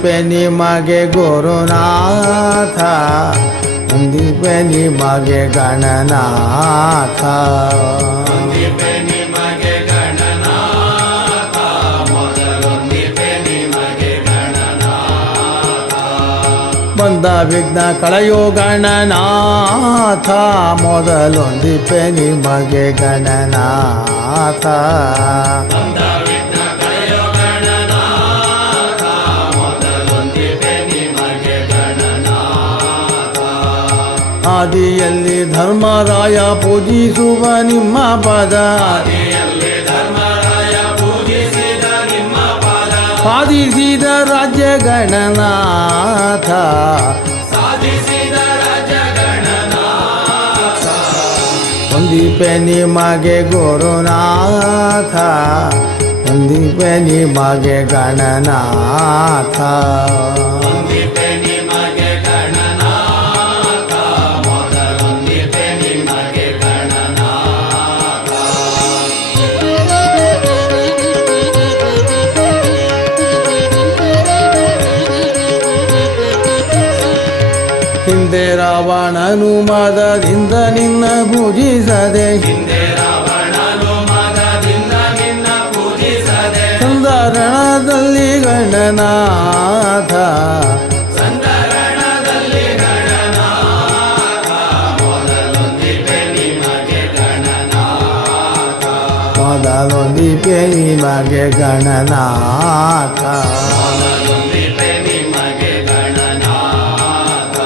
ಒಂದಿಪೆ ನಿಮಗೆ ಗುರುನಾಥ, ಒಂದಿಪೆ ನಿಮಗೆ ಗಣನಾಥ. ಒಂದಿಪೆ ನಿಮಗೆ ಗಣನಾಥ, ಮೊದಲೊಂದಿಪೆ ನಿಮಗೆ ಗಣನಾಥ. ಬಂದ ವಿಘ್ನ ಕಳೆಯೋ ಗಣನಾಥ, ಮೊದಲೊಂದಿಪೆ ನಿಮಗೆ ಗಣನಾಥ. ಬಂದ ವಿಘ್ನ ಕಳೆಯೋ ಗಣನಾಥ, ಮೊದಲೊಂದಿಪೆ ನಿಮಗೆ ಗಣನಾಥ. ಆದಿಯಲ್ಲಿ ಧರ್ಮರಾಯ ಪೂಜಿಸುವ ನಿಮ್ಮ ಪದ, ಆದಿಯಲ್ಲಿ ಧರ್ಮರಾಯ ಪೂಜಿಸಿದ ನಿಮ್ಮ ಪಾದ, ಸಾಧಿಸಿದ ರಾಜ್ಯ ಗಣನಾಥ, ಸಾಧಿಸಿದ ರಾಜ ಗಣನಾಥ. ಒಂದಿಪೆ ನಿಮಗೆ ಗುರುನಾಥ, ಒಂದಿಪೆ ನಿಮಗೆ ಗಣನಾಥ. ಒಂದಿಪೆ ನಿಮಗೆ ಗಣನಾಥ, ಮೊದಲೊಂದಿಪೆ ನಿಮಗೆ ಗಣನಾಥ. ಹಿಂದೆ ರಾವಣನು ಮದದಿಂದ ನಿನ್ನ ಪೂಜಿಸದೆ, ಹಿಂದೆ ರಾವಣನು ಮದದಿಂದ ನಿನ್ನ ಪೂಜಿಸದೆ, ಸಂದರಣದಲ್ಲಿ ಗಣನಾಥ, ಸಂದರಣದಲ್ಲಿ ಗಣನಾಥ. ಮೊದಲೊಂದಿಪೆ ನಿಮಗೆ ಗಣನಾಥ, ಮೊದಲೊಂದಿಪೆ ನಿಮಗೆ ಗಣನಾಥ. ಮೊದಲೊಂದಿಪೆ ನಿಮಗೆ ಗಣನಾಥ.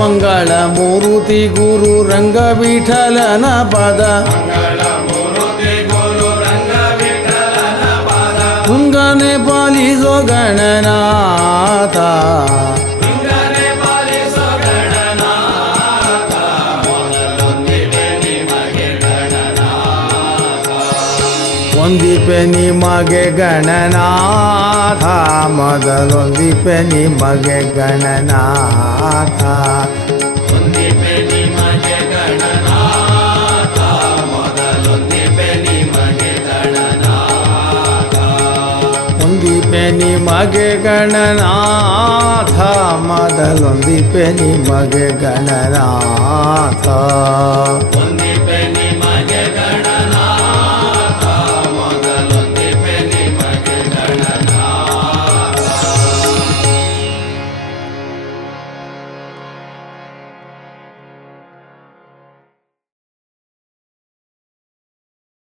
ಮಂಗಳ ಮೂರುತಿ ಗುರು ರಂಗ ವಿಠಲನ ಪದ, ಮಂಗಳ ಮೂರ್ತಿ ಗುರು ರಂಗ ವಿಠಲನ ಪಾದ, ತುಂಗನೆ ಪಾಲಿಸೋ ಗಣನಾಥ, ಹಿಂಗನೆ ಪಾಲಿಸೋ ಗಣನಾಥ. ಮೊದಲೊಂದಿಪೆ ನಿಮಗೆ ಗಣನಾಥ, ಒಂದಿಪೆ ನಿಮಗೆ ಗಣನಾಥ, ಮೊದಲೊಂದಿಪೆ ನಿಮಗೆ ಗಣನಾಥ. ಒಂದಿಪೆ ನಿಮಗೆ ಗಣನಾಥ, ಮೊದಲೊಂದಿಪೆ ನಿಮಗೆ ಗಣನಾಥ. ಒಂದಿಪೆ ನಿಮಗೆ ಗಣನಾಥ, ಮೊದಲೊಂದಿಪೆ ನಿಮಗೆ ಗಣನಾಥ.